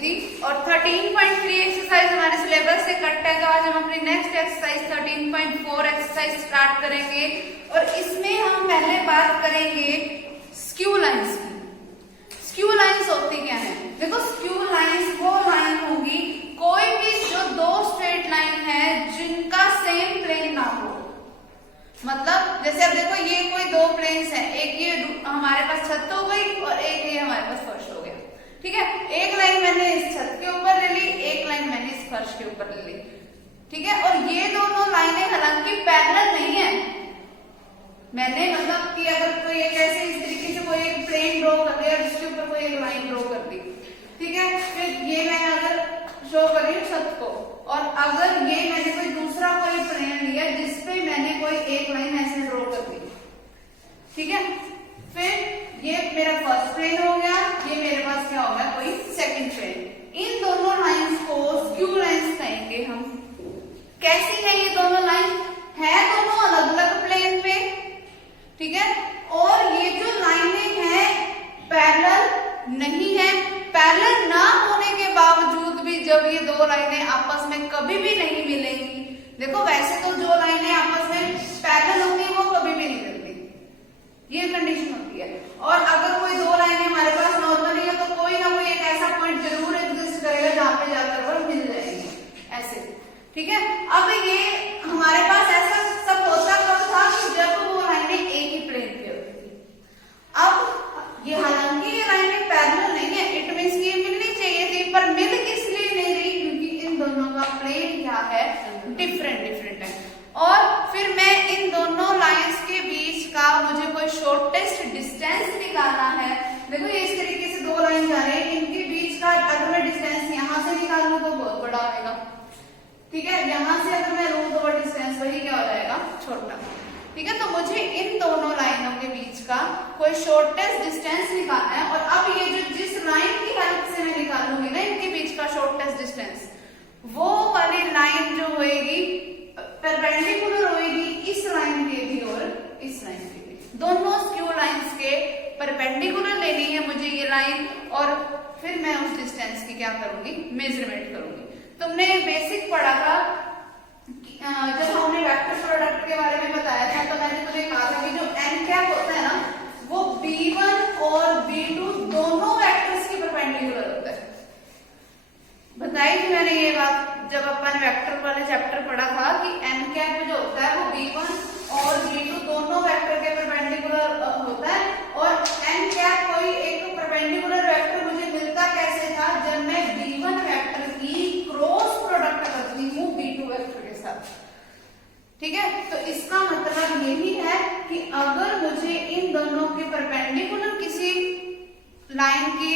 थी और 13.3 एक्सरसाइज हमारे सिलेबस से कट है। तो आज हम अपनी नेक्स्ट एक्सरसाइज 13.4 एक्सरसाइज स्टार्ट करेंगे और इसमें हम पहले बात करेंगे स्क्यू लाइंस की। स्क्यू लाइंस होती क्या है? देखो, स्क्यू लाइंस वो लाइन होगी, कोई भी जो दो स्ट्रेट लाइन है जिनका सेम प्लेन ना हो। मतलब जैसे अब देखो, ये कोई दो प्लेन्स है, एक ये हमारे पास छत हो गई और एक ये हमारे पास फर्श हो गया, ठीक है। एक लाइन मैंने इस छत के ऊपर ले ली, एक लाइन मैंने इस फर्श के ऊपर ले ली, ठीक है। और ये दोनों लाइनें हालांकि पैरेलल नहीं है। मैंने मतलब कि अगर कोई एक ऐसे इस तरीके से कोई एक प्लेन ड्रॉ कर दिया और इसके ऊपर कोई एक लाइन ड्रॉ कर दी, ठीक है। फिर ये मैं अगर शो करी छत को, और अगर ये मैंने कोई दूसरा कोई प्लेन लिया जिसपे मैंने कोई एक लाइन ऐसे ड्रॉ कर दी, ठीक है। फिर ये मेरा फर्स्ट प्लेन हो गया, ये मेरे पास क्या होगा, कोई सेकंड प्लेन। इन दोनों लाइंस को स्क्यू लाइंस कहेंगे हम। कैसी है ये दोनों लाइन? है दोनों अलग अलग प्लेन पे, ठीक है। और ये जो लाइनें हैं पैरेलल नहीं है। पैरेलल ना होने के बावजूद भी जब ये दो लाइनें आपस में कभी भी नहीं मिलेंगी, देखो वैसे तो जो लाइनें आपस में पैरेलल होती है वो कभी भी नहीं मिलती, ये कंडीशन होती है। और अगर कोई दो लाइनें हमारे पास नॉर्मली है तो कोई ना कोई एक ऐसा पॉइंट जरूर एग्जिस्ट करेगा जहां पे जाकर वो मिल जाएगी, ऐसे, ठीक है। अब ये हमारे पास ऐसा सब होता कब था कि जब वो लाइनें एक ही प्लेन पे होती थी। अब ये हालांकि ये लाइनें पैरेलल नहीं है, इट मींस ये मिलनी चाहिए थी, पर मिल किस लिए नहीं रही? क्योंकि इन दोनों का प्लेन क्या है, डिफरेंट है। और फिर मैं इन दोनों लाइंस के बीच का मुझे कोई शॉर्टेस्ट डिस्टेंस निकालना है। देखो, ये इस तरीके से दो लाइन जा रहे हैं, इनके बीच का अगर मैं डिस्टेंस यहां से निकाल लूं तो बहुत बड़ा आएगा, ठीक है। यहां से अगर मैं लूं तो डिस्टेंस वही क्या हो जाएगा, छोटा, ठीक है। तो मुझे इन दोनों लाइनों के बीच का कोई शॉर्टेस्ट डिस्टेंस निकालना है। और अब ये जो जिस लाइन की हेल्प से मैं निकालूंगी ना इनके बीच का शॉर्टेस्ट डिस्टेंस, वो वाली लाइन जो होएगी परपेंडिकुलर होएगी इस लाइन के भी और इस लाइन के भी। दोनों स्क्यू लाइंस के परपेंडिकुलर लेनी है मुझे ये लाइन, और फिर मैं उस डिस्टेंस की क्या करूंगी, मेजरमेंट करूंगी। तुमने बेसिक पढ़ा था जब हमने वेक्टर प्रोडक्ट के बारे में बताया था, तो मैंने तुम्हें कहा था कि जो एन कैप होता है ना, वो B1 और B2 दोनों वेक्टर्स के परपेंडिकुलर होता है। बताई थी मैंने ये बात जब अपन वेक्टर वाले चैप्टर पढ़ा था कि एन कैप जो होता है वो B1 और B2 दोनों वेक्टर के परपेंडिकुलर होता है। और एन कैप कोई एक परपेंडिकुलर वेक्टर मुझे मिलता कैसे था, जब मैं B1 वेक्टर की क्रॉस प्रोडक्ट करती हूँ B2 वेक्टर के साथ, ठीक है। तो इसका मतलब यही है कि अगर मुझे इन दोनों के परपेंडिकुलर किसी लाइन की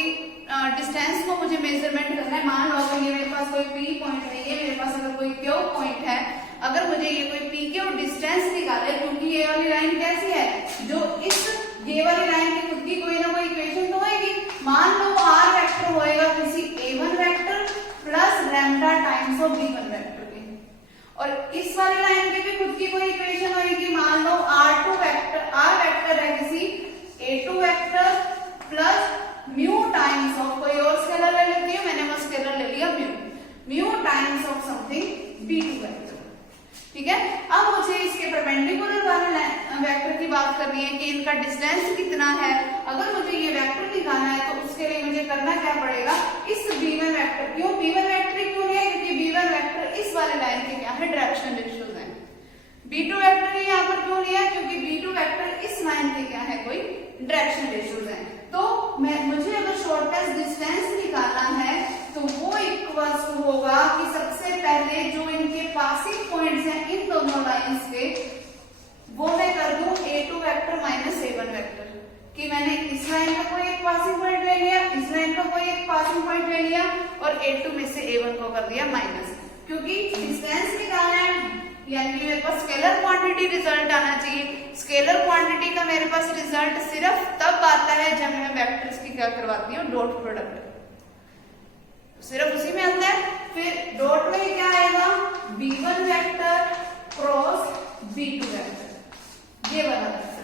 डिस्टेंस को मुझे मेजरमेंट करना है, मान लो अगर ये मेरे पास कोई P पॉइंट नहीं है, मेरे पास अगर कोई Q पॉइंट है, अगर मुझे ये कोई PQ डिस्टेंस निकाले, क्योंकि ये वाली लाइन कैसी है, जो ये वाली लाइन की खुद की कोई ना कोई इक्वेशन तो होगी। मान लो R वेक्टर होएगा किसी A1 vector plus lambda times of B1 vector की, और इस वाली लाइन की भी खुद की कोई इक्वेशन होगी। मान लो R वेक्टर है किसी A2 vector plus mu times of कोई और स्केलर ले लेती हूँ, मैंने वो स्केलर ले लिया mu times of something B2 vector, ठीक है। अब मुझे इसके परपेंडिकुलर वाले वेक्टर की बात करनी है कि इनका डिस्टेंस कितना है। अगर मुझे ये वेक्टर निकालना है तो उसके लिए मुझे करना क्या पड़ेगा, इस B1 वेक्टर, क्यों B1 वेक्टर क्यों नहीं है, क्योंकि B1 वेक्टर इस वाले लाइन के क्या है, डायरेक्शन रेशियोज है। B2 वेक्टर यहाँ पर क्यों नहीं है, क्योंकि B2 वेक्टर इस लाइन के क्या है, कोई डायरेक्शन रेशियोज है। तो मुझे अगर शॉर्टेस्ट डिस्टेंस निकालना है तो वो इक्वल्स होगा कि सबसे पहले जो इनके पासिंग पॉइंट्स हैं इन दोनों लाइंस के, वो मैं कर दूं A2 vector minus A1 vector, कि मैंने इस लाइन का कोई एक पासिंग पॉइंट ले लिया, इस लाइन का कोई एक पासिंग पॉइंट ले लिया, और A2 में से A1 को कर दिया माइनस, क्योंकि डिस्टेंस निकालना है, यानी कि मेरे पास स्केलर क्वांटिटी रिजल्ट आना चाहिए। स्केलर क्वांटिटी का मेरे पास रिजल्ट सिर्फ तब आता है जब मैं वेक्टर्स की क्या करवाती हूँ, डॉट प्रोडक्ट, सिर्फ उसी में आता है। फिर डॉट में क्या आएगा, B1 vector cross B2 vector, ये वाला वेक्टर,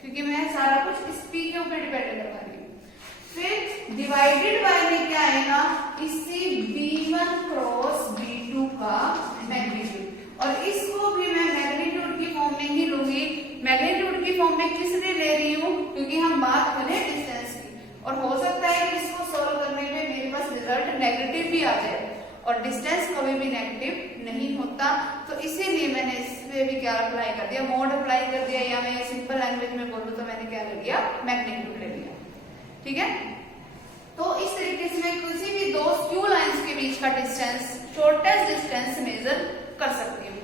क्योंकि मैं सारा कुछ इस P के ऊपर डिपेंड करवा रही हूँ। फिर डिवाइडेड बाय में क्या आएगा, इस नेगेटिव भी आ जाए, और डिस्टेंस कभी भी नेगेटिव नहीं होता। तो इसीलिए मैंने इसमें भी क्या अप्लाई कर दिया, मोड अप्लाई कर दिया, या मैं सिंपल लैंग्वेज में बोलूँ तो मैंने क्या ले लिया, मैग्नीट्यूड ले लिया। ठीक है, तो इस तरीके से मैं किसी भी दो स्क्यू लाइंस के बीच का डिस्टेंस, शॉर्टेस्ट डिस्टेंस मेजर कर सकती हूँ।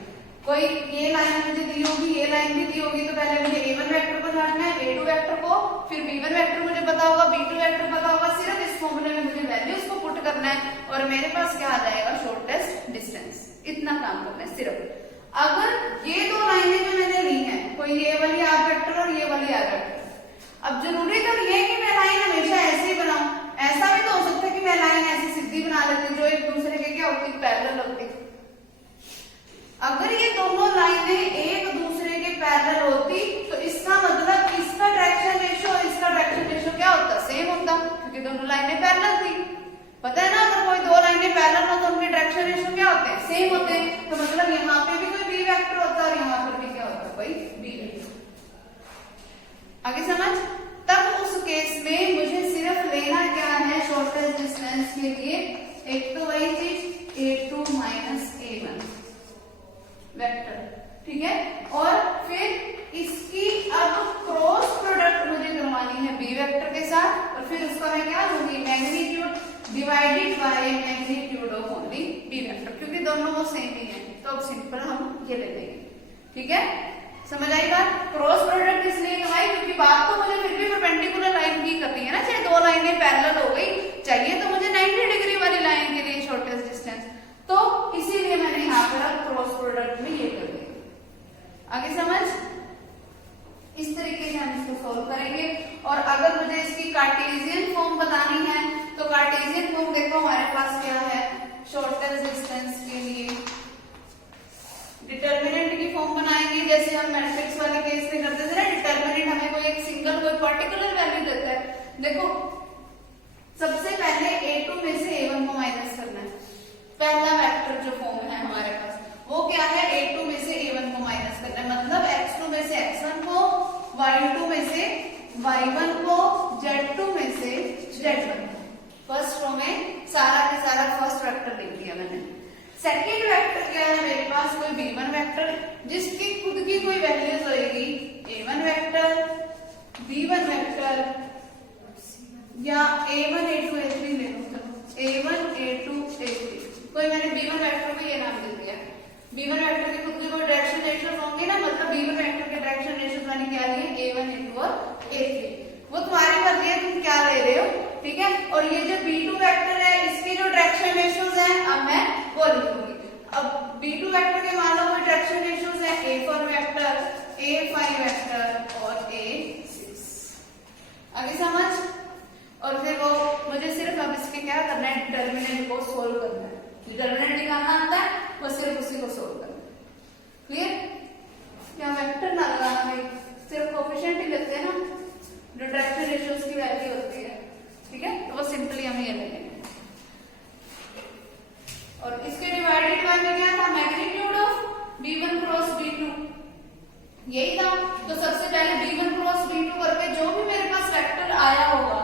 कोई ये लाइन मुझे दी होगी, ये लाइन भी दी होगी, तो पहले मुझे A1 वेक्टर को जानना है, A2 वेक्टर को, फिर B1 वेक्टर मुझे पता होगा, B2 वेक्टर पता होगा, सिर्फ इस फॉर्मूले में मुझे वैल्यूज को पुट करना है और मेरे पास क्या आ जाएगा, शॉर्टेस्ट डिस्टेंस। इतना काम करना है सिर्फ। अगर ये दो लाइनें जो मैंने ली हैं, कोई ये वाली आर वेक्टर और ये वाली आर वेक्टर, अब जरूरी तो ये है कि मैं लाइन हमेशा ऐसे ही बनाऊं, ऐसा भी तो हो सकता है कि मैं लाइन ऐसी सीधी बना लेती हूँ जो एक दूसरे के क्या होती, पैरेलल होती। अगर ये दोनों लाइनें एक दूसरे के पैरेलल होती तो इसका मतलब इसका डायरेक्शन रेशियो और इसका डायरेक्शन रेशियो क्या होता, सेम होता, क्योंकि दोनों लाइनें पैरेलल थी। पता है ना, अगर कोई दो लाइनें पैरेलल हो तो उनके डायरेक्शन रेशियो क्या होते हैं, सेम होते हैं। तो मतलब यहाँ पे भी कोई बी वेक्टर होता है और यहाँ पर भी क्या होता है, कोई बी वेक्टर। आगे समझ। तब उस केस में मुझे सिर्फ लेना क्या है, शॉर्टेस्ट डिस्टेंस के लिए एक तो वही चीज A2 माइनस A1 वेक्टर, ठीक है। और फिर इसकी अब क्रॉस प्रोडक्ट मुझे करवानी है बी वेक्टर के साथ, और फिर उसका मैं क्या लूंगी, magnitude divided by magnitude of only B vector, क्योंकि दोनों वो सेम ही है। तो अब सिंपल हम ये ले लेंगे। ठीक है, समझ आई बात। क्रॉस प्रोडक्ट इसलिए करवाई क्योंकि बात तो मुझे फिर भी परपेंडिकुलर लाइन की करनी है ना, चाहे दो लाइनें पैरेलल हो गई, चाहिए तो मुझे 90 डिग्री वाली लाइन के लिए शॉर्टेस्ट डिस्टेंस, तो इसीलिए मैंने यहाँ पर क्रॉस प्रोडक्ट में ये कर दिया। आगे समझ। इस तरीके से हम इसको सोल्व करेंगे। और अगर मुझे इसकी कार्टेशियन फॉर्म बतानी है तो कार्टेशियन फॉर्म देखो हमारे पास क्या है, शॉर्टेस्ट डिस्टेंस के लिए डिटर्मिनेंट की फॉर्म बनाएंगे, जैसे हम मैट्रिक्स वाले केस में करते थे ना। डिटर्मिनेंट हमें कोई एक सिंगल कोई पर्टिकुलर वैल्यू देता है। देखो सबसे पहले A2 में से A1 को माइनस करना है। पहला वेक्टर जो फॉर्म है हमारे पास वो क्या है, A2 में से A1 को माइनस करना है, मतलब X2 में से X1 को, Y2 में से Y1 को, Z2 में से Z1 को। फर्स्ट रो में सारा के सारा फर्स्ट वेक्टर लिख दिया मैंने। सेकेंड वेक्टर क्या है मेरे पास, कोई B1 वेक्टर जिसकी खुद की कोई वैल्यूज होगी, A1 वेक्टर, B1 वेक्टर, या A1 A2 A3 ले लो, A1 A2 A3, कोई मैंने B1 वेक्टर को ये नाम दे दिया। B1 वेक्टर के खुद के कोई डायरेक्शन रेशियोज होंगे ना, मतलब B1 वेक्टर के डायरेक्शन रेशियोज मैंने क्या लिए, A1 A2 और A3। वो तुम्हारी मर्जी है तुम क्या ले रहे हो, ठीक है। और ये जो B2 वेक्टर है इसके जो डायरेक्शन रेशियोज हैं अब मैं वो लिखूंगी। अब B2 वेक्टर के मान लो कोई डायरेक्शन रेशियोज है, A4 वेक्टर, A5 वेक्टर और A6। आगे समझ। और फिर वो मुझे सिर्फ अब इसके क्या करना है, डिटर्मिनेंट को सोल्व करना है। डिटर्मिनेंट निकालना आता है, वो सिर्फ उसी को सोल्व करना है। क्लियर। क्या वेक्टर ना लगाना भाई, सिर्फ कोफिशिएंट ही लेते हैं ना, जो डायरेक्शन रेशियोज की वैल्यू होती है, ठीक है। तो वो सिंपली हम ये ले लेंगे। और इसके डिवाइडेड बाय में क्या था, magnitude of B1 cross B2, यही था। तो सबसे पहले B1 क्रॉस B2 करके जो भी मेरे पास वेक्टर आया होगा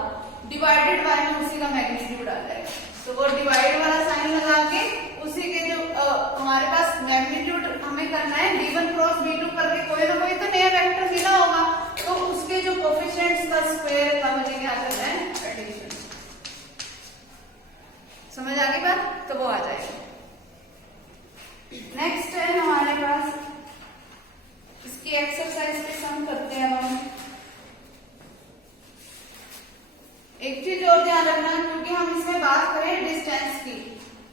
डिवाइडेड बाय में उसी का मैग्नीट्यूड आ जाएगा। तो वो डिवाइड वाला साइन लगा के उसी के जो हमारे पास मैग्नीट्यूड हमें करना है, B1 क्रॉस B2 करके कोई ना कोई तो नया वेक्टर मिला होगा, तो उसके जो कोफिशिएंट्स का स्क्वायर का मुझे क्या करना है, एडिशन। समझ आ गई बात, तो वो आ जाएगा। नेक्स्ट है हमारे पास इसकी एक्सरसाइज के सम करते हैं हम। एक चीज और ध्यान रखना, क्योंकि हम इसमें बात करें डिस्टेंस की,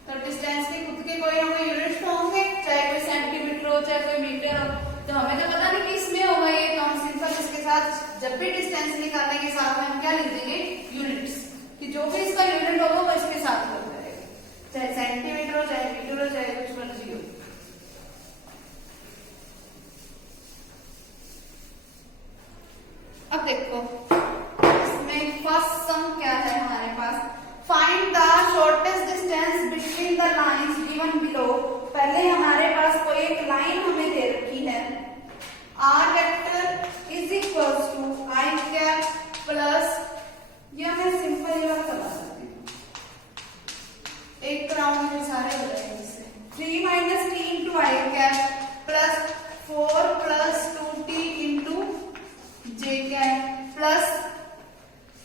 तो डिस्टेंस के खुद के कोई ना कोई यूनिट्स तो होंगे, चाहे कोई सेंटीमीटर हो चाहे कोई मीटर हो। तो हमें तो पता नहीं कि इसमें होगा ये, तो हम सिंपल इसके साथ जब भी डिस्टेंस निकालने के साथ में हम क्या लिख देंगे, यूनिट्स, कि जो भी इसका यूनिट होगा वो इसके साथ लग जाएगा, चाहे सेंटीमीटर हो चाहे मीटर हो चाहे कुछ मर्जी हो। अब देखो इसमें फर्स्ट सम क्या है हमारे पास, find the shortest distance between the lines given below. पहले हमारे पास कोई एक लाइन हमें दे रखी है, R vector is equal to I cap plus, या मैं सिंपल ये वाला करवा सकती हूँ, एक राउंड में सारे हो जाएंगे इससे। 3 minus T into I cap plus 4 plus 2t into J cap plus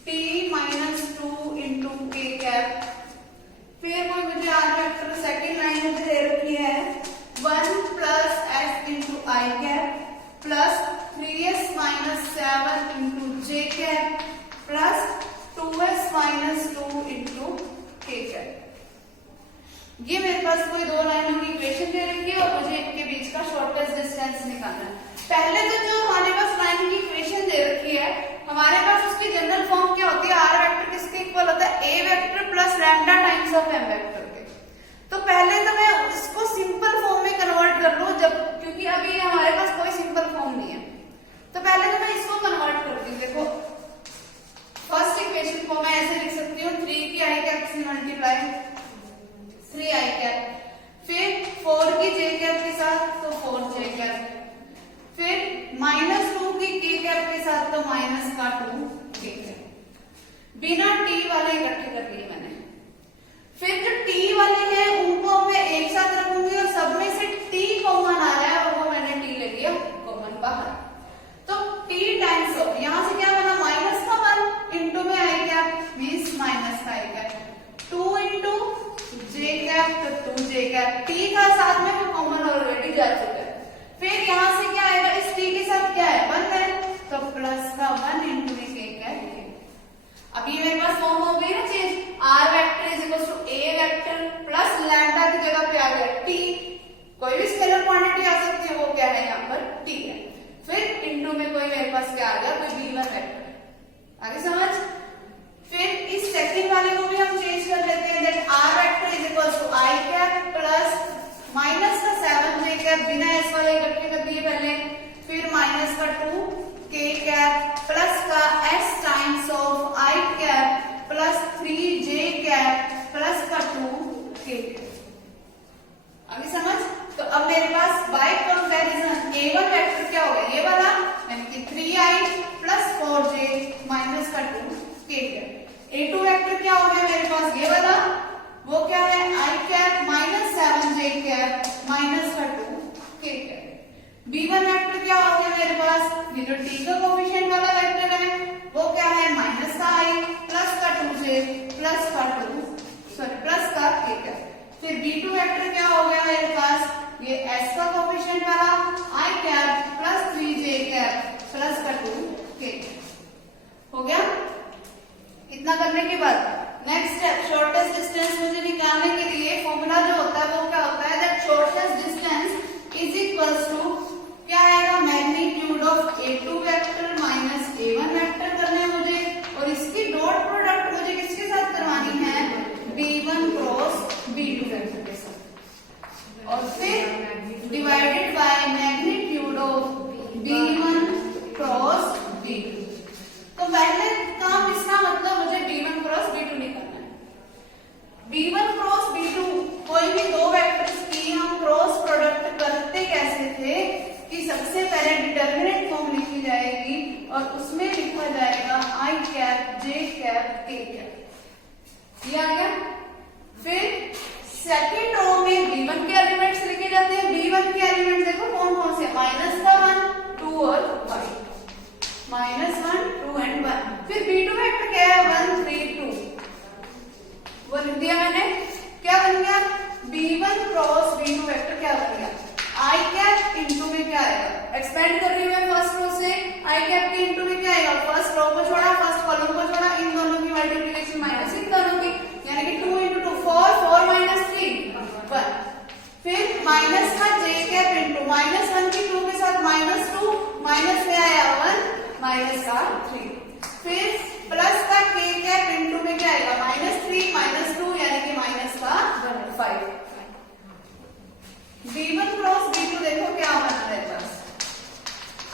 t minus 2 into K cap. फिर कोई मुझे आर वेक्टर सेकेंड लाइन मुझे दे रखी है 1 plus s into I cap plus 3s minus 7 into J cap plus 2s minus 2 into K cap. ये मेरे पास कोई दो लाइनों की इक्वेशन दे रखी है और मुझे इनके बीच का शॉर्टेस्ट डिस्टेंस निकालना है। पहले तो जो हमारे पास लाइन की इक्वेशन दे रखी है हमारे पास उसकी जनरल फॉर्म क्या होती है, आर वेक्टर किसके इक्वल होता है, A vector plus lambda times of M vector के। तो पहले तो मैं इसको सिंपल फॉर्म में कन्वर्ट कर लूं, जब क्योंकि अभी हमारे पास कोई सिंपल फॉर्म नहीं है, तो पहले तो मैं इसको कन्वर्ट करती हूँ। देखो फर्स्ट इक्वेशन को मैं ऐसे लिख सकती हूँ 3 की आई कैप से मल्टीप्लाई 3 आई कैप, फिर 4 की जे कैप के साथ तो 4 जे कैप, फिर माइनस 2 की के कैप के साथ तो माइनस का 2 के कैप। बिना टी वाले इकट्ठे कर लिए मैंने। फिर जो टी वाले हैं उनको मैं एक साथ रखूंगी और सब में से टी कॉमन आ रहा है और वो मैंने टी ले लिया कॉमन बाहर। तो टी टाइम्स ऑफ यहां से क्या बना माइनस का 1 इंटू में आई कैप मीन्स माइनस का आई कैप 2 इंटू जे कैप तो 2 जे कैप। टी था साथ में वो कॉमन ऑलरेडी जा चुका है। फिर यहां से क्या आएगा, इस टी के साथ क्या है 1 है तो प्लस का 1 इंटू के कैप। अब ये मेरे पास फॉर्म हो गई ना change, R vector is equal to A vector plus lambda की जगह पे आ गया टी, कोई भी स्केलर क्वांटिटी आ सकती है, वो क्या है यहाँ पर टी है। फिर इंटू में कोई मेरे पास क्या आ गया, कोई b1 वेक्टर। आगे समझ। फिर इस सेकंड वाले को भी हम चेंज कर लेते हैं, that R vector is equal to I cap plus minus का 7 जे कैप, बिना एस वाले इकट्ठे कर दिए पहले, फिर माइनस का 2 के कैप प्लस का s times of I cap plus 3 J cap plus का 2 के कैप। आगे समझ। तो अब मेरे पास बाय कंपैरिजन a1 वेक्टर क्या हो गया, ये वाला यानी कि 3i प्लस 4j माइनस का 2 के कैप। a2 वेक्टर क्या हो गया मेरे पास, ये वाला, वो क्या है I cap minus 7j cap minus का 2 के कैप। b1 वेक्टर क्या हो गया मेरे पास, ये जो t का कोफिशिएंट वाला वेक्टर है वो क्या है माइनस का i प्लस का 2j प्लस का 2 प्लस का k कैप। फिर b2 वेक्टर क्या हो गया मेरे पास, ये s का कोफिशिएंट वाला i cap plus 3j cap plus का 2 k कैप। हो गया। इतना करने के बाद नेक्स्ट स्टेप शॉर्टेस्ट डिस्टेंस मुझे निकालने के लिए फॉर्मूला जो होता है वो क्या होता है, that shortest distance is equals to क्या आएगा, magnitude of a2 vector minus a1 vector करना है मुझे, और इसकी डॉट प्रोडक्ट मुझे किसके साथ करवानी है, b1 क्रॉस b2 वेक्टर के साथ, और फिर divided by magnitude of b1 cross b2। तो पहले काम इसका मतलब मुझे b1 क्रॉस b2 निकालना है। b1 क्रॉस b2 कोई भी दो वेक्टर्स की हम क्रॉस प्रोडक्ट करते कैसे थे कि सबसे पहले डिटरमिनेंट फॉर्म लिखी जाएगी और उसमें लिखा जाएगा आई कैप जे कैप के कैप। ये आ गया। फिर सेकेंड रो में b1 के एलिमेंट्स लिखे जाते हैं। b1 के एलिमेंट्स देखो कौन कौन से, माइनस का 1 2 और 5, माइनस 1 2 एंड 1। फिर b2 वेक्टर क्या है 1 3 2, वो लिख दिया मैंने। क्या बन गया b1 क्रॉस b2 वेक्टर क्या बन गया, आई कैप इंटू में क्या आएगा, एक्सपेंड कर रही हूँ मैं फर्स्ट रो से, आई कैप के इंटू में क्या आएगा, फर्स्ट रो को छोड़ा फर्स्ट कॉलम को छोड़ा, इन दोनों की मल्टीप्लिकेशन माइनस इन दोनों की, यानी कि 2 इंटू 2 4 4 माइनस 3 1। फिर माइनस का जे कैप इंटू माइनस 1 की 2 के साथ माइनस 2, माइनस में आया 1 माइनस का 3, फिर प्लस का के कैप इंटू में क्या आएगा माइनस 3 माइनस 2 यानी कि माइनस का 5। b1 क्रॉस b2 देखो क्या बना मेरे पास,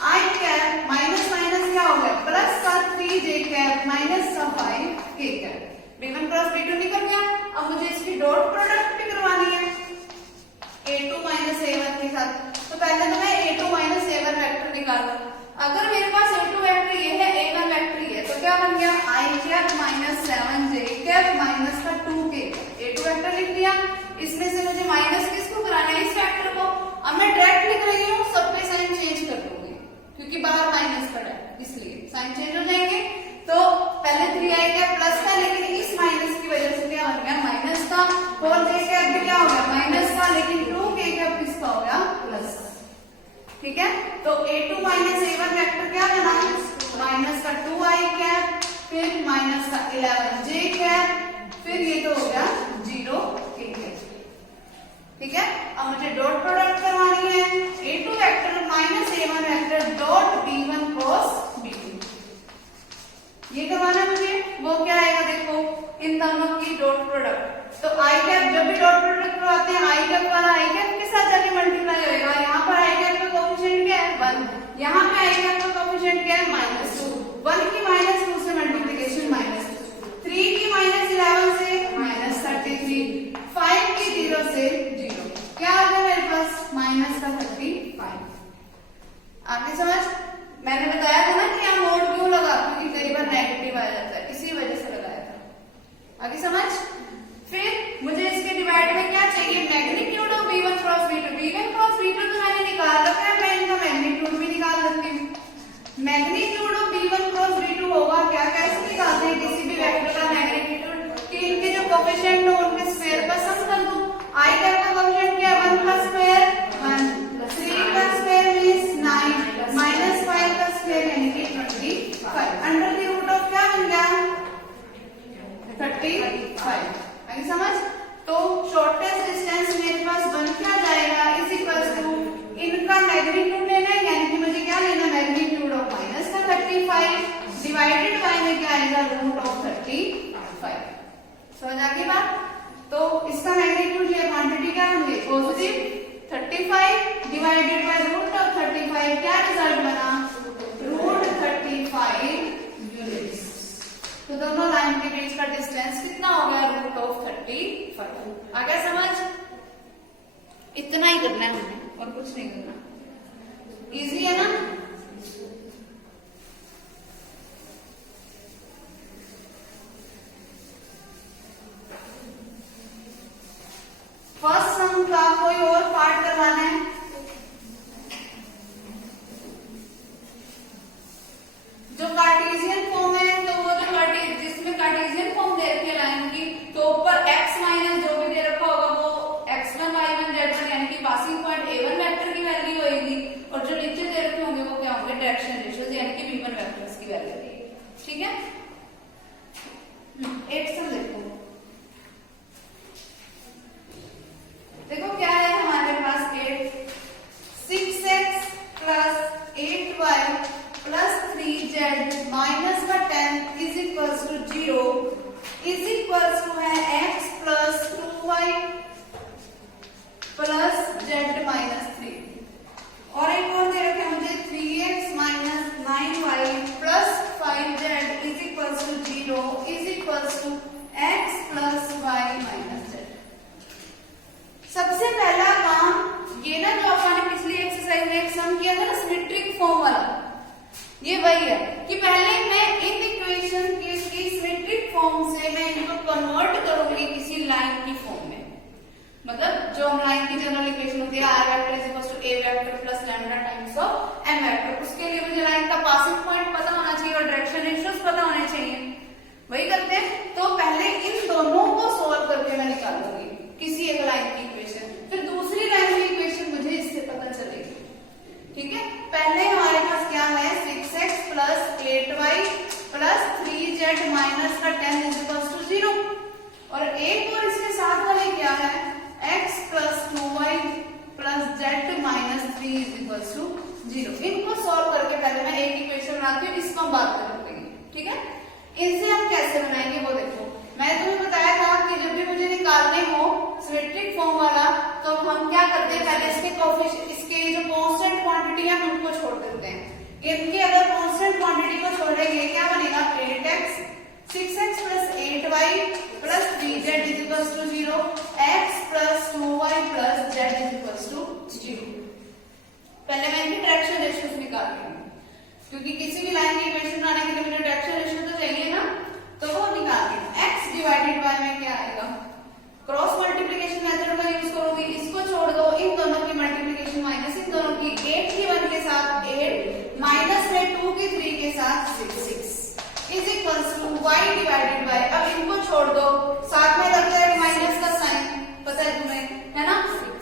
आई कैप माइनस माइनस क्या हो गया प्लस का 3j कैप माइनस का 5k cap. b1 cross b2 निकल गया। अब मुझे इसकी डॉट प्रोडक्ट भी करवानी है a2 माइनस a1 के साथ। तो पहले तो मैं a2 माइनस a1 वेक्टर निकालूं। अगर मेरे पास a2 वेक्टर ये है a1 वेक्टर ये, तो क्या बन गया I cap minus 7j cap minus का 2k। a2 वेक्टर लिख दिया। गया। इसमें से मुझे माइनस किसको कराना है, इस फैक्टर को। अब मैं डायरेक्ट लिख रही हूँ, सब पे साइन चेंज कर दूंगी क्योंकि बाहर माइनस पड़ा है, इसलिए साइन चेंज हो जाएंगे। तो पहले 3 आएगा प्लस का, लेकिन इस माइनस की वजह से क्या हो गया, माइनस का। 4 के कैप भी क्या हो गया, माइनस का, लेकिन 2 के कैप किसका हो गया, प्लस। ठीक है, तो a2 माइनस a1 वेक्टर क्या बना, माइनस का 2i कैप, फिर माइनस का 11j कैप, फिर ये तो हो गया 0 k कैप। ठीक है, अब मुझे डॉट प्रोडक्ट करवानी है, a2 vector minus a1 vector dot b1 cross b2, ये करवाना मुझे। वो क्या आएगा, देखो इन दोनों की डॉट प्रोडक्ट। तो आई कैप, जब भी डॉट प्रोडक्ट करवाते हैं आई कैप वाला आई कैप के साथ जाके मल्टीप्लाई होगा। यहाँ पर आई कैप का कोएफिशिएंट क्या है, 1। यहाँ पे आई कैप का कोएफिशिएंट क्या है, -2। 1 की -2 से मल्टीप्लिकेशन -2, 3 की -11 से -33, 5 की 0 से 0, क्या आ गया मेरे पास, -35। आगे समझ, मैंने बताया था ना कि यहाँ मोड क्यों लगा, क्योंकि कई बार नेगेटिव आ जाता है, इसी वजह से लगाया था। आगे समझ। फिर मुझे इसके डिवाइड में क्या चाहिए, magnitude of b1 cross b2। b1 cross b2 तो मैंने निकाल रखा है, मैं इनका मैग्नीट्यूड भी निकाल सकती हूँ। Magnitude of b1 cross b2 होगा क्या, कैसे निकालते हैं किसी भी वेक्टर का मैग्नीट्यूड, कि इनके जो कोएफिशिएंट हो उनके स्क्वायर का सम कर दो। आई कैप का कोएफिशिएंट क्या है, 1 का स्क्वायर 1, 3 का स्क्वायर मींस 9, -5 का स्क्वायर यानी कि 25, अंडर द रूट ऑफ क्या बन गया, 35। आगे समझ। तो शॉर्टेस्ट डिस्टेंस मेरे पास बन क्या जाएगा, इज इक्वल टू इनका मैग्नीट्यूड लेना है, यानी कि मुझे क्या लेना, मैग्नीट्यूड ऑफ माइनस का 35 डिवाइडेड बाय में क्या आएगा, रूट ऑफ 35। समझ आ गई बात। तो इसका मैग्नीट्यूड ये क्वांटिटी क्या होंगे, positive 35 divided by root of 35, क्या रिजल्ट बना, रूट 35 यूनिट्स। तो दोनों लाइन के बीच का डिस्टेंस कितना हो गया, रूट ऑफ 35। आ गया समझ, इतना ही करना है हमें और कुछ नहीं करना, इजी है ना। फर्स्ट सम का कोई और पार्ट करवाना है, जो कार्टेशियन फॉर्म है, तो वो जो जिसमें कार्टेशियन फॉर्म दे रखी है लाइन की, तो ऊपर x माइनस जो भी दे रखा होगा वो x1 y1 z1 यानी कि पासिंग पॉइंट a1 वेक्टर की वैल्यू होगी, और जो नीचे दे रखे होंगे वो क्या होंगे, डायरेक्शन रेशियोज यानी कि v1 वेक्टर्स की वैल्यू होगी। ठीक है, एक सम देखो, देखो क्या है हमारे पास, 6x plus 8y plus 3z minus का 10 is equals to 0 is equals to है x plus 2y plus z minus 3, और एक और दे रखे मुझे 3x minus 9y plus 5z is equals to 0 is equals to x plus y minus z। सबसे पहला काम ये ना, जो आपने पिछली एक्सरसाइज में एक सम किया था ना सिमेट्रिक फॉर्म वाला, ये वही है कि पहले मैं इन इक्वेशन की सिमेट्रिक फॉर्म से मैं इनको कन्वर्ट करूंगी किसी लाइन की फॉर्म में। मतलब जो हम लाइन की जनरल इक्वेशन होती है, r vector is equal to a vector plus lambda times of m vector, उसके लिए मुझे लाइन का पासिंग पॉइंट पता होना चाहिए और डायरेक्शन रेशियोज पता होने चाहिए, वही करते हैं। तो पहले इन दोनों को सोल्व करके मैं निकालूंगी किसी एक लाइन की इक्वेशन, फिर दूसरी लाइन की इक्वेशन मुझे इससे पता चलेगी। ठीक है, पहले हमारे पास क्या है, 6x plus 8y plus 3z minus का 10 इज इक्वल्स टू 0, और एक और इसके साथ वाले क्या है, x plus 2y plus z minus 3 is equals to 0। इनको सॉल्व करके पहले मैं एक इक्वेशन बनाती हूँ, इसको हम बात करेंगे। ठीक है, इनसे हम कैसे बनाएंगे वो देखो। मैं तुम्हें बताया था कि जब भी मुझे निकालने हो सिमेट्रिक फॉर्म वाला, तो हम क्या करते हैं, पहले इसके कोएफिशिएंट, इसके जो कांस्टेंट क्वांटिटी है हम उनको छोड़ देते हैं। इनके अगर कांस्टेंट क्वांटिटी को छोड़ेंगे क्या बनेगा, 8x 6x plus 8y plus 3z is equals to 0, x plus 2y plus z is equals to 0। पहले मैं इनकी डायरेक्शन रेशियोज निकाल रही हूँ, क्योंकि किसी भी लाइन की इक्वेशन बनाने के लिए मुझे डायरेक्शन रेशियो तो चाहिए ना, तो वो निकाल रही हूँ। x डिवाइडेड बाय में क्या आएगा, cross multiplication y divided by, अब इनको छोड़ दो, साथ में लगता है माइनस का साइन, पता है तुम्हें, है ना,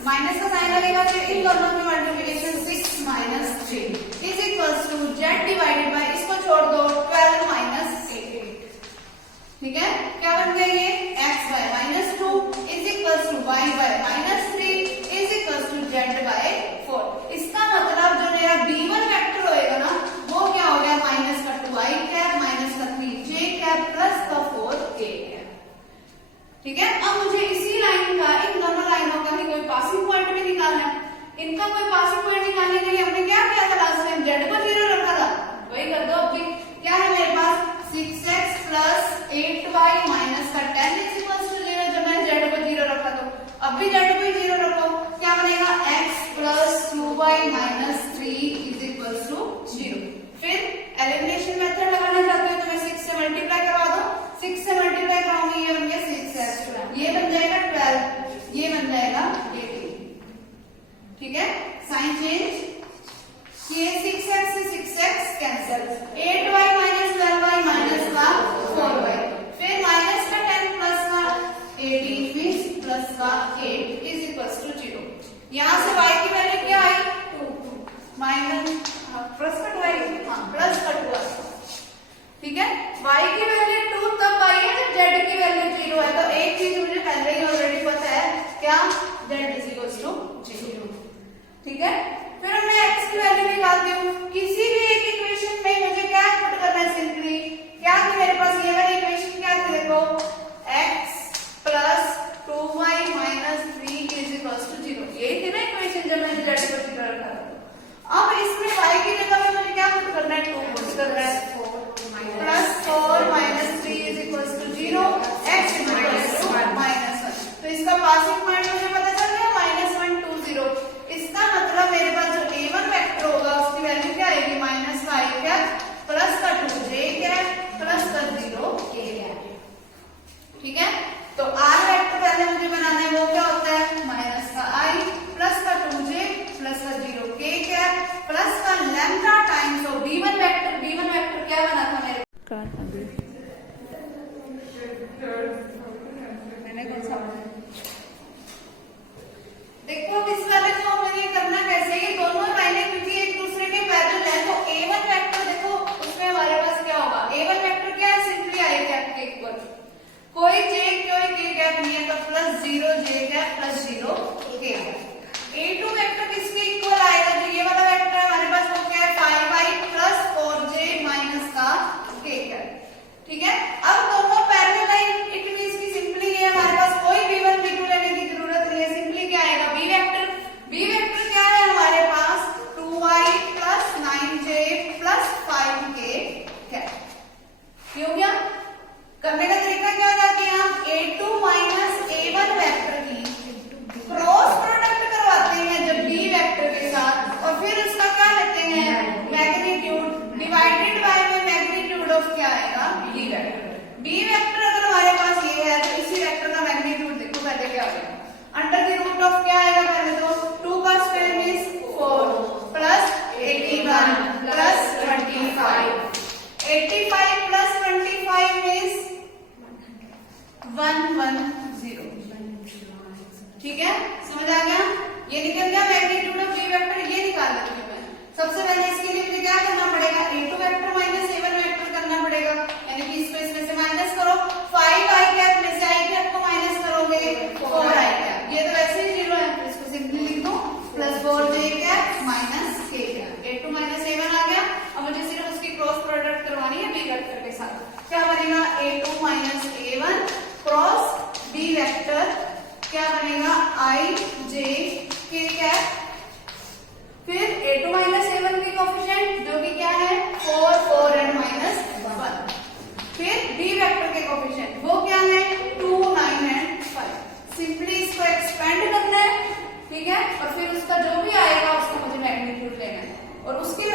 माइनस का साइन लगेगा, फिर इन दोनों की multiplication 6 minus 3 is equals to z divided by, इसको छोड़ दो 12 माइनस 8, ठीक है, क्या बन गया ये x by minus 2 is equals to y by minus 3 is equals to z by 4। इसका मतलब जो मेरा b1 वेक्टर होएगा ना, वो क्या हो गया माइनस का 2i कैप माइनस का 3j कैप प्लस का 4k कैप, ठीक है। अब मुझे इसी लाइन का, इन दोनों लाइनों का ही कोई पासिंग पॉइंट भी निकालना है। इनका कोई पासिंग पॉइंट निकालने के लिए हमने क्या किया था लास्ट टाइम, z को 0 रखा था, वही कर दो। अभी क्या है मेरे पास 6x प्लस 8y माइनस का 10 इज इक्वल्स टू 0, जब मैंने z को 0 रखा तो अब भी z को ही 0 रखो, क्या बनेगा x plus 2y minus 3 is equals to 0। फिर एलिमिनेशन मेथड लगाना चाहते हो तो मैं 6 से मल्टीप्लाई करवा दो, 6 से मल्टीप्लाई कराऊंगी, ये बन गया 6x, ये बन जाएगा 12, ये बन जाएगा 18, ठीक है। साइन चेंज, ये 6x से 6x cancel, 8y minus 12y minus का 4y, फिर माइनस का 10 प्लस का 18 फिर प्लस का 8 इज इक्वल्स टू 0। यहाँ से y की वैल्यू क्या आई 2 माइनस प्लस का 2 आई, हाँ प्लस का 2 आई, ठीक है। y की वैल्यू 2 तब आई है जब z की वैल्यू 0 है, तो एक चीज मुझे पहले ही ऑलरेडी पता है, क्या z इज इक्वल्स टू 0, ठीक है। फिर मैं x की वैल्यू निकालती हूँ, किसी भी एक इक्वेशन में मुझे क्या पुट करना है, सिंपली क्या थी मेरे पास ये वाली इक्वेशन क्या थी, देखो x plus 2y minus 3 is equals to 0, यही थी ना इक्वेशन जब मैंने z को 0 रखा था। अब इसमें y की जगह में मुझे क्या पुट करना है, 2 पुट करना है, plus 4 minus 3 is equals to 0, x is equals to minus 1, तो इसका पासिंग पॉइंट मुझे पता चल गया -1 2 0। इसका मतलब मेरे पास जो a1 वेक्टर होगा उसकी वैल्यू क्या आएगी, माइनस का i कैप प्लस का 2j कैप प्लस का 0k कैप, ठीक है। तो r वेक्टर पहले मुझे बनाना है, वो क्या होता है माइनस का i प्लस का 2j प्लस का 0k कैप प्लस का lambda times of b1 vector. b1 vector क्या बना था मेरे देखो, इस वाले को मैंने करना कैसे, ये दोनों लाइनें क्योंकि एक दूसरे के पैरेलल है, तो a1 वेक्टर देखो उसमें हमारे पास क्या होगा, a1 वेक्टर क्या है, सिंपली i कैप के इक्वल, कोई j कोई k कैप नहीं है, तो plus 0j cap plus 0k cap. a2 vector किसके इक्वल आएगा, जो ये वाला वेक्टर है हमारे पास, वो क्या है 5y प्लस 4j माइनस का k कैप, ठीक है। अब दोनों पैरेलल है, इट मींस कि सिंपली ये हमारे पास कोई b1 b2 लेने की जरूरत नहीं है, सिंपली क्या आएगा b वेक्टर। b वेक्टर क्या है हमारे पास 2y plus 9j plus 5k cap, क्यों गया। करने का तरीका क्या होगा कि हम a2 माइनस a1 वेक्टर की क्रॉस प्रोडक्ट करवाते हैं जब b वेक्टर के साथ, और फिर उसका क्या लेते हैं मैग्नीट्यूड, डिवाइडेड बाय में मैग्नीट्यूड ऑफ क्या आएगा b वेक्टर। b वेक्टर अगर हमारे पास ये है तो इसी वेक्टर का मैग्नीट्यूड देखो पहले क्या होगा, अंडर द रूट ऑफ क्या आएगा, पहले तो 2 का square means 4 plus 81 plus 25, 85 plus 25 means 110, ठीक है, समझ आ गया। ये निकल गया मैग्नीट्यूड ऑफ b वेक्टर, ये निकाल लूंगी मैं। सबसे पहले इसके लिए मुझे क्या करना पड़ेगा, a2 vector minus a1 vector करना पड़ेगा, यानी कि इसको इसमें से माइनस करो, 5i कैप में से i कैप को माइनस करोगे 4i कैप, ये तो वैसे ही 0 है, तो इसको सिंपली लिख दो plus 4j cap minus k cap, a2 minus a1 आ गया। अब मुझे सिर्फ उसकी क्रॉस प्रोडक्ट करवानी है b वेक्टर के साथ, क्या बनेगा a2 minus a1 cross b vector, क्या बनेगा i j k कैप, फिर a2 माइनस a1 की कोफिशिएंट जो कि क्या है 4 4 एंड माइनस 1, फिर b वेक्टर के कोफिशिएंट वो क्या है 2 9 एंड 5। सिंपली इसको एक्सपेंड करना है, ठीक है, और फिर उसका जो भी आएगा उसका मुझे मैग्नीट्यूड लेना है, और उसके